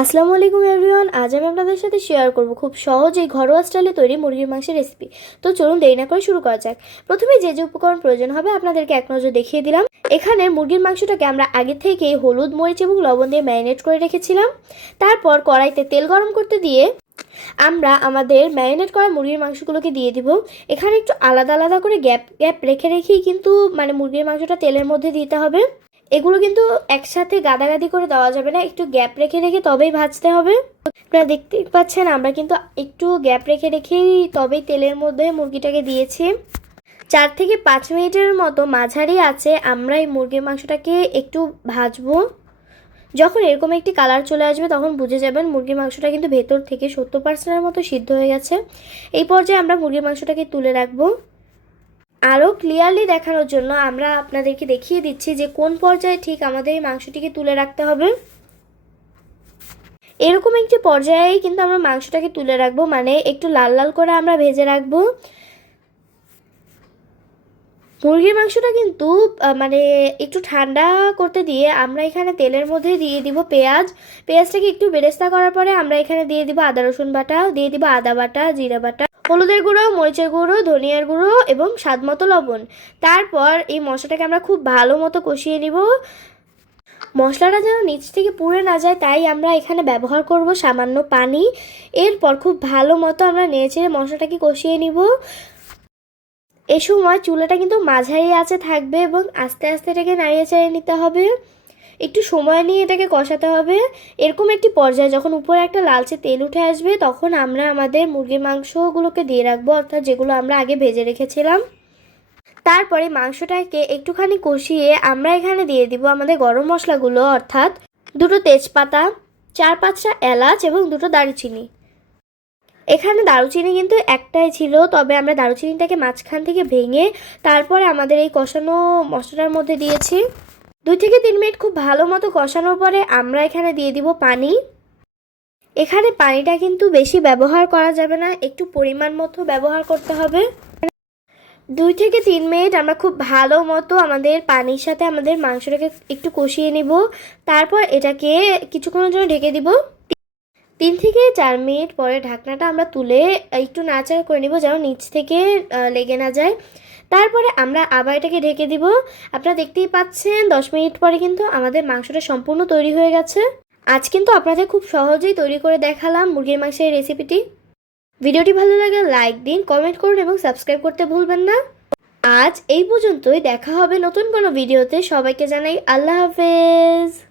আসসালামু আলাইকুম এভরিওয়ান, আজ আমি আপনাদের সাথে শেয়ার করব খুব সহজেই ঘরোয়া স্টাইলে তৈরি মুরগির মাংসের রেসিপি তো চলুন দেরি না করে শুরু করা যাক। প্রথমে যে যে উপকরণ প্রয়োজন হবে আপনাদেরকে এক নজর দেখিয়ে দিলাম। এখানে মুরগির মাংসটাকে আমরা আগে থেকেই হলুদ, মরিচ এবং লবণ দিয়ে ম্যারিনেট করে রেখেছিলাম। তারপর কড়াইতে তেল গরম করতে দিয়ে আমরা আমাদের ম্যারিনেট করা মুরগির মাংসগুলোকে দিয়ে দিব। এখানে একটু আলাদা আলাদা করে গ্যাপ গ্যাপ রেখে রেখেই কিন্তু মানে মুরগির মাংসটা তেলের মধ্যে দিতে হবে। এগুলো কিন্তু একসাথে গাদাগাদি করে দেওয়া যাবে না। একটু গ্যাপ রেখে রেখে তবেই ভাজতে হবে। আপনারা দেখতে পাচ্ছেন, আমরা কিন্তু একটু গ্যাপ রেখে রেখেই তবেই তেলের মধ্যে মুরগিটাকে দিয়েছি। চার থেকে পাঁচ মিনিটের মতো মাঝারি আছে, আমরা এই মুরগির মাংসটাকে একটু ভাজবো। যখন এরকম একটি কালার চলে আসবে, তখন বুঝে যাবেন মুরগির মাংসটা কিন্তু ভেতর থেকে সত্তর পার্সেন্টের মতো সিদ্ধ হয়ে গেছে। এই পর্যায়ে আমরা মুরগির মাংসটাকে তুলে রাখব। আরও ক্লিয়ারলি দেখানোর জন্য আমরা আপনাদেরকে দেখিয়ে দিচ্ছি যে কোন পর্যায়ে ঠিক আমাদের এই মাংসটিকে তুলে রাখতে হবে। এরকম একটি পর্যায়েই কিন্তু আমরা মাংসটাকে তুলে রাখব মানে একটু লাল লাল করে আমরা ভেজে রাখব। মুরগির মাংসটা কিন্তু মানে একটু ঠান্ডা করতে দিয়ে আমরা এখানে তেলের মধ্যে দিয়ে দিব পেঁয়াজ। পেঁয়াজটাকে একটু বেরেস্তা করার পরে আমরা এখানে দিয়ে দিব আদা রসুন বাটা, দিয়ে দিব আদা বাটা, জিরা বাটা। হলুদের গুঁড়ো, মরিচের গুঁড়ো, ধনিয়ার গুঁড়ো এবং স্বাদ মতো লবণ। তারপর এই মশলাটাকে আমরা খুব ভালো মতো কষিয়ে নিব। মশলাটা যেন নিচ থেকে পুড়ে না যায়, তাই আমরা এখানে ব্যবহার করব সামান্য পানি। এরপর খুব ভালো মতো আমরা নেড়ে চেড়ে মশলাটাকে কষিয়ে নিব। এ সময় চুলাটা কিন্তু মাঝারি আছে থাকবে এবং আস্তে আস্তে এটাকে নাড়িয়ে চাড়িয়ে নিতে হবে। একটু সময় নিয়ে এটাকে কষাতে হবে। এরকম একটি পর্যায়ে যখন উপরে একটা লালচে তেল উঠে আসবে, তখন আমরা আমাদের মুরগির মাংসগুলোকে দিয়ে রাখব, অর্থাৎ যেগুলো আমরা আগে ভেজে রেখেছিলাম। তারপরে মাংসটাকে একটুখানি কষিয়ে আমরা এখানে দিয়ে দিব আমাদের গরম মশলাগুলো, অর্থাৎ দুটো তেজপাতা, চার পাঁচটা এলাচ এবং দুটো দারুচিনি। এখানে দারুচিনি কিন্তু একটাই ছিল, তবে আমরা দারুচিনিটাকে মাঝখান থেকে ভেঙে তারপরে আমাদের এই কষানো মশলার মধ্যে দিয়েছি। দুই থেকে তিন মিনিট খুব ভালো মতো কষানোর পরে আমরা এখানে দিয়ে দিব পানি। এখানে পানিটা কিন্তু বেশি ব্যবহার করা যাবে না, একটু পরিমাণ মতো ব্যবহার করতে হবে। দুই থেকে তিন মিনিট আমরা খুব ভালো মতো আমাদের পানির সাথে আমাদের মাংসটাকে একটু কষিয়ে নিব। তারপর এটাকে কিছুক্ষণের জন্য ঢেকে দিব। তিন থেকে চার মিনিট পরে ঢাকনাটা আমরা তুলে একটু নাড়াচাড়া করে নিব যেন নিচ থেকে লেগে না যায়। তারপরে আমরা আবার এটাকে ঢেকে দিব। আপনারা দেখতেই পাচ্ছেন, দশ মিনিট পরে কিন্তু আমাদের মাংসটা সম্পূর্ণ তৈরি হয়ে গেছে। আজ কিন্তু আপনাদের খুব সহজেই তৈরি করে দেখালাম মুরগির মাংসের রেসিপিটি। ভিডিওটি ভালো লাগলে লাইক দিন, কমেন্ট করুন এবং সাবস্ক্রাইব করতে ভুলবেন না। আজ এই পর্যন্তই, দেখা হবে নতুন কোনো ভিডিওতে। সবাইকে জানাই আল্লাহ হাফেজ।